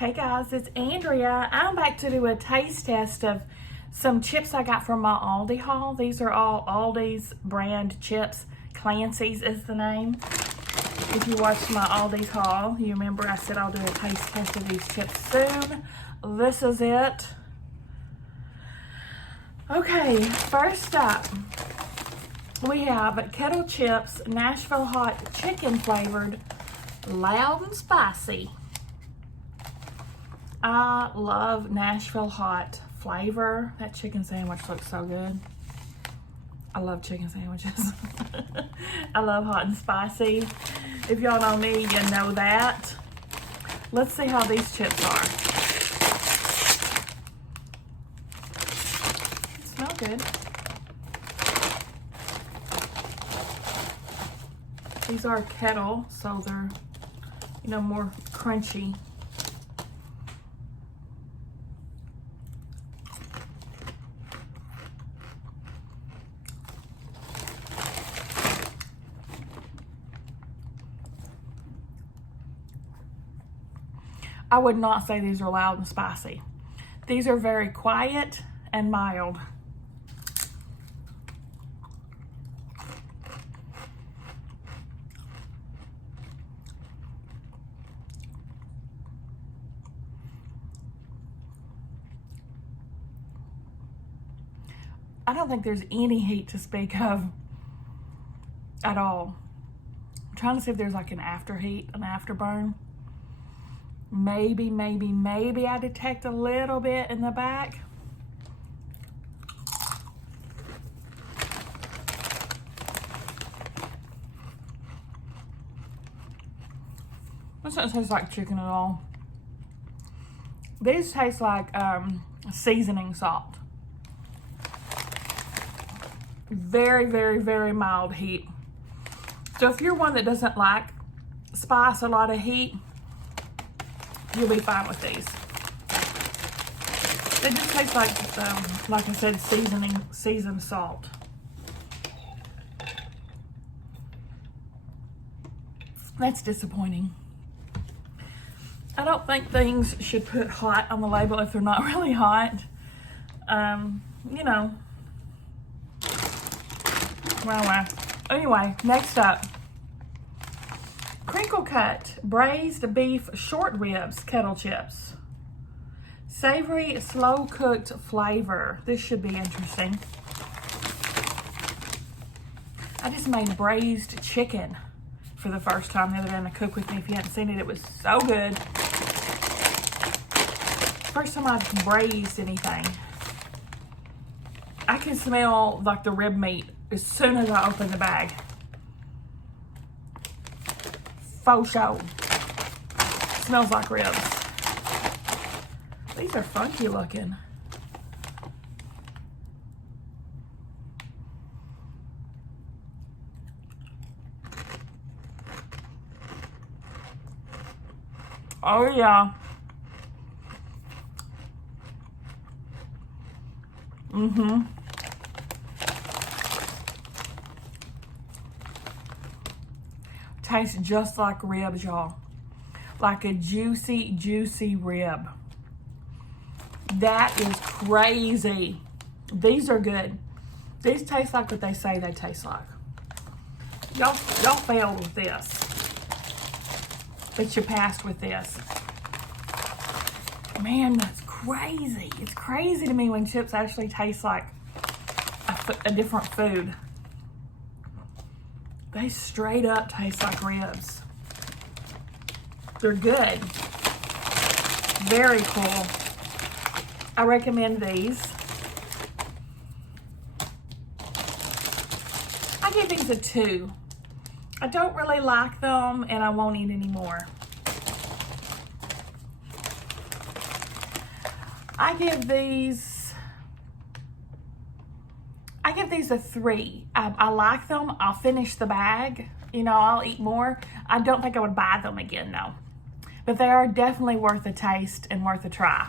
Hey guys, it's Andrea. I'm back to do a taste test of some chips I got from my Aldi haul. These are all Aldi's brand chips. Clancy's is the name. If you watched my Aldi's haul, you remember I said I'll do a taste test of these chips soon. This is it. Okay, first up, we have Kettle chips, Nashville hot chicken flavored, loud and spicy. I love Nashville hot flavor. That chicken sandwich looks so good. I love chicken sandwiches. I love hot and spicy. If y'all know me, you know that. Let's see how these chips are. They smell good. These are Kettle, so they're, more crunchy. I would not say these are loud and spicy. These are very quiet and mild. I don't think there's any heat to speak of at all. I'm trying to see if there's like an afterheat, an afterburn. Maybe I detect a little bit in the back. This doesn't taste like chicken at all. These taste like seasoning salt. Very, very, very mild heat. So if you're one that doesn't like spice, a lot of heat, you'll be fine with these. They just taste like I said, seasoned salt. That's disappointing. I don't think things should put hot on the label if they're not really hot. Well. Anyway, next up. Crinkle cut braised beef short ribs, Kettle chips. Savory slow cooked flavor. This should be interesting. I just made braised chicken for the first time the other day in the Cook With Me. If you hadn't seen it, it was so good. First time I've braised anything. I can smell like the rib meat as soon as I open the bag. Faux show. Smells like ribs. These are funky looking. Oh yeah. Tastes just like ribs, y'all. Like a juicy, juicy rib. That is crazy. These are good. These taste like what they say they taste like. Y'all failed with this. But you passed with this. Man, that's crazy. It's crazy to me when chips actually taste like a different food. They straight up taste like ribs. They're good. Very cool. I recommend these. I give these a 2. I don't really like them and I won't eat any more. I give these a 3. I like them. I'll finish the bag. I'll eat more. I don't think I would buy them again, though. But they are definitely worth a taste and worth a try.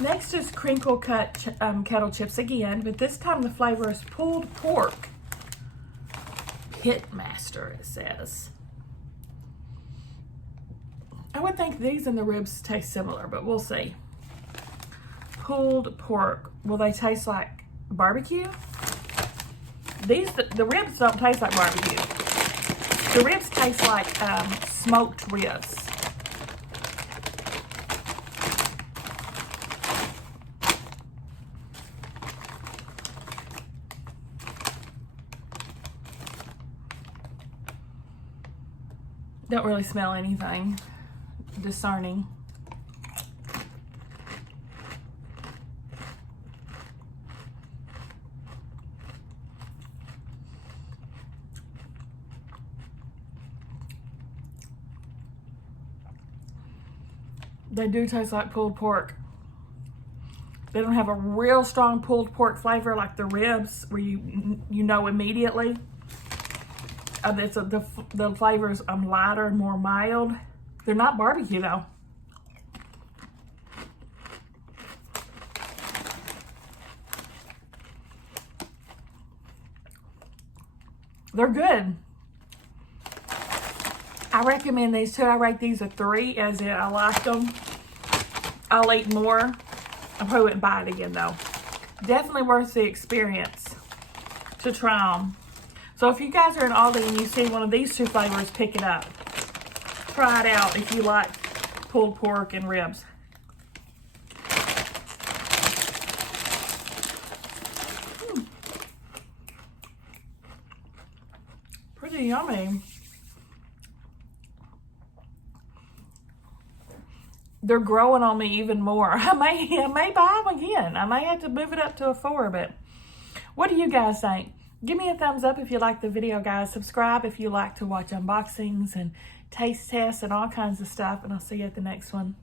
Next is crinkle cut Kettle chips again, but this time the flavor is pulled pork. Pitmaster, it says. I would think these and the ribs taste similar, but we'll see. Pulled pork. Will they taste like barbecue? The ribs don't taste like barbecue. The ribs taste like smoked ribs. Don't really smell anything discerning. They do taste like pulled pork. They don't have a real strong pulled pork flavor like the ribs, where you know immediately. The flavors lighter and more mild. They're not barbecue though. They're good. I recommend these too. I rate these a 3, as in I like them. I'll eat more. I probably wouldn't buy it again though. Definitely worth the experience to try them. So if you guys are in Aldi and you see one of these 2 flavors, pick it up. Try it out if you like pulled pork and ribs. Pretty yummy. They're growing on me even more. I may buy them again. I may have to move it up to a 4, but what do you guys think? Give me a thumbs up if you like the video, guys. Subscribe if you like to watch unboxings and taste tests and all kinds of stuff, and I'll see you at the next one.